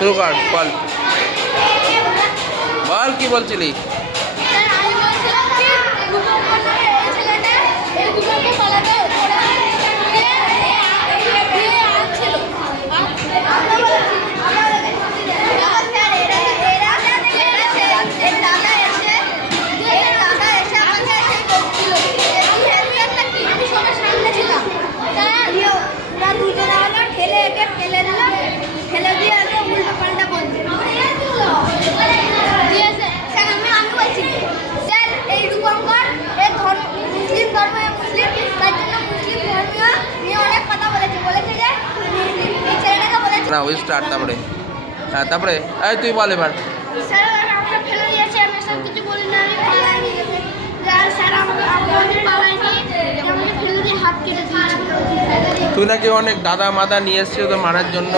শুরু কর, বল বল কি বলছিলি? না ওই স্টার্ট তারপরে হ্যাঁ তারপরে এই তুই বল এবার। তুই নাকি অনেক দাদা মাদা নিয়ে এসছিস ওদের মারার জন্য।